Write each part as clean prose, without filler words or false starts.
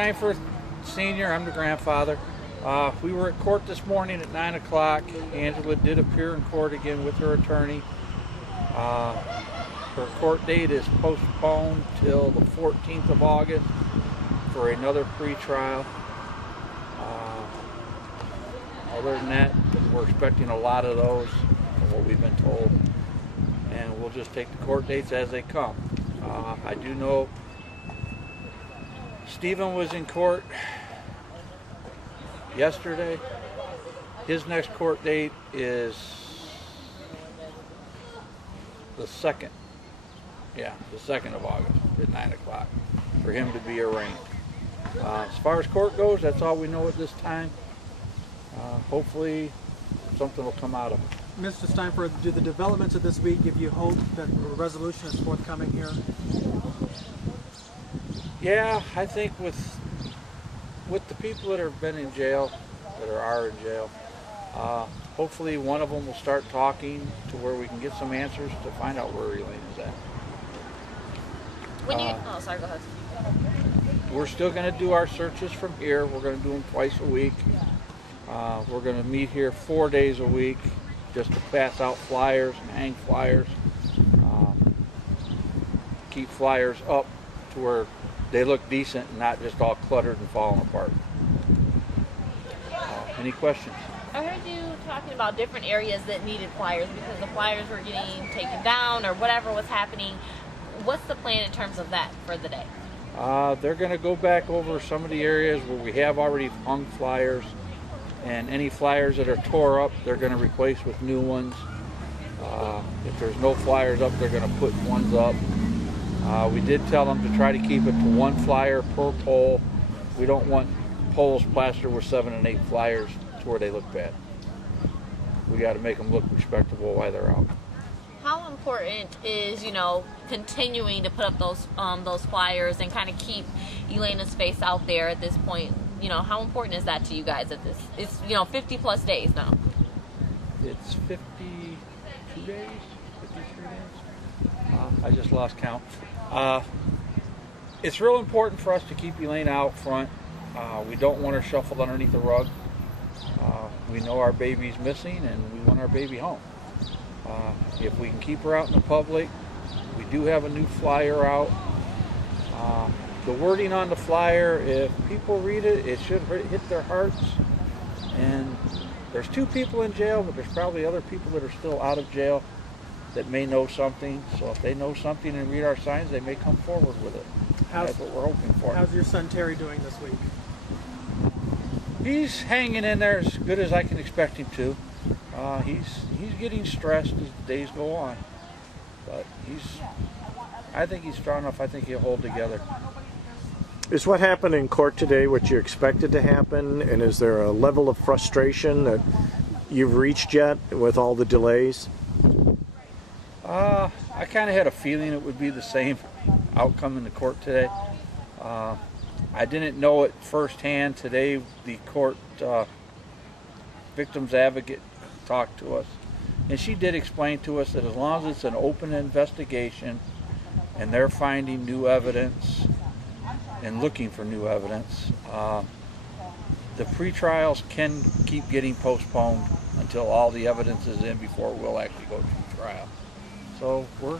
Steinfurth Senior, I'm the grandfather. We were at court this morning at 9 o'clock. Angela did appear in court again with her attorney. Her court date is postponed till the 14th of August for another pre-trial. Other than that, we're expecting a lot of those, from what we've been told. And we'll just take the court dates as they come. I do know Stephen was in court yesterday. His next court date is the 2nd. Yeah, the 2nd of August at 9 o'clock for him to be arraigned. As far as court goes, that's all we know at this time. Hopefully something will come out of it. Mr. Steinfurth, do the developments of this week give you hope that a resolution is forthcoming here? Yeah, I think with the people that have been in jail, that are in jail, hopefully one of them will start talking to where we can get some answers to find out where Elaine is at. When you, oh, sorry, go ahead. We're still going to do our searches from here. We're going to do them twice a week. We're going to meet here 4 days a week just to pass out flyers and hang flyers. Keep flyers up to where they look decent and not just all cluttered and falling apart. Any questions? I heard you talking about different areas that needed flyers because the flyers were getting taken down or whatever was happening. What's the plan in terms of that for the day? They're going to go back over some of the areas where we have already hung flyers, and any flyers that are tore up, they're going to replace with new ones. If there's no flyers up, they're going to put ones up. We did tell them to try to keep it to one flyer per pole. We don't want poles plastered with 7 and 8 flyers to where they look bad. We got to make them look respectable while they're out. How important is, continuing to put up those flyers and kind of keep Elena's face out there at this point? How important is that to you guys at this? It's 50 plus days now. It's 52 days, 53 days. I just lost count. It's real important for us to keep Elaine out front. We don't want her shuffled underneath the rug. We know our baby's missing and we want our baby home. If we can keep her out in the public, we do have a new flyer out. The wording on the flyer, if people read it, it should hit their hearts. And there's 2 people in jail, but there's probably other people that are still out of jail that may know something. So if they know something and read our signs, they may come forward with it. That's what we're hoping for. How's your son Terry doing this week? He's hanging in there as good as I can expect him to. He's getting stressed as the days go on, but I think he's strong enough. I think he'll hold together. Is what happened in court today what you expected to happen, and is there a level of frustration that you've reached yet with all the delays? I kind of had a feeling it would be the same outcome in the court today. I didn't know it firsthand. Today the court victim's advocate talked to us, and she did explain to us that as long as it's an open investigation and they're finding new evidence and looking for new evidence, the pre-trials can keep getting postponed until all the evidence is in before we'll actually go to trial. So we're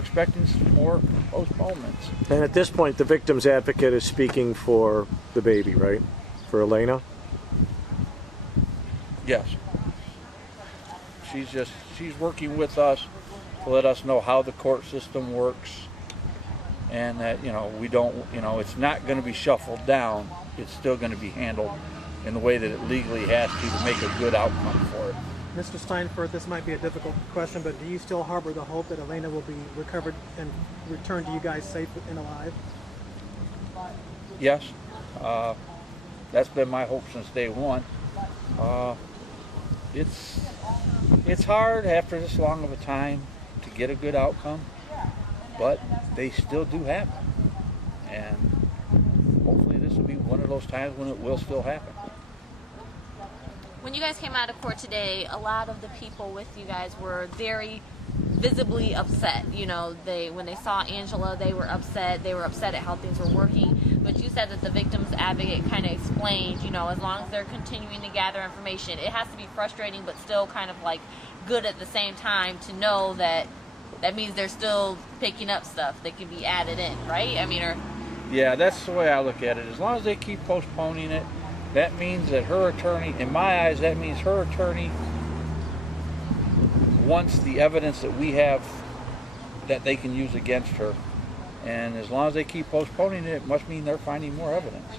expecting some more postponements. And at this point, the victim's advocate is speaking for the baby, right? For Elena? Yes. She's working with us to let us know how the court system works, and that we don't it's not going to be shuffled down. It's still going to be handled in the way that it legally has to make a good outcome for it. Mr. Steinfurth, this might be a difficult question, but do you still harbor the hope that Elena will be recovered and returned to you guys safe and alive? Yes. That's been my hope since day one. It's hard after this long of a time to get a good outcome, but they still do happen. And hopefully this will be one of those times when it will still happen. When you guys came out of court today, a lot of the people with you guys were very visibly upset. You know, when they saw Angela, they were upset. They were upset at how things were working. But you said that the victim's advocate kind of explained, you know, as long as they're continuing to gather information, it has to be frustrating, but still kind of like good at the same time to know that that means they're still picking up stuff that can be added in, right? I mean, Yeah, that's the way I look at it. As long as they keep postponing it, that means that her attorney, in my eyes, that means her attorney wants the evidence that we have that they can use against her. And as long as they keep postponing it, it must mean they're finding more evidence.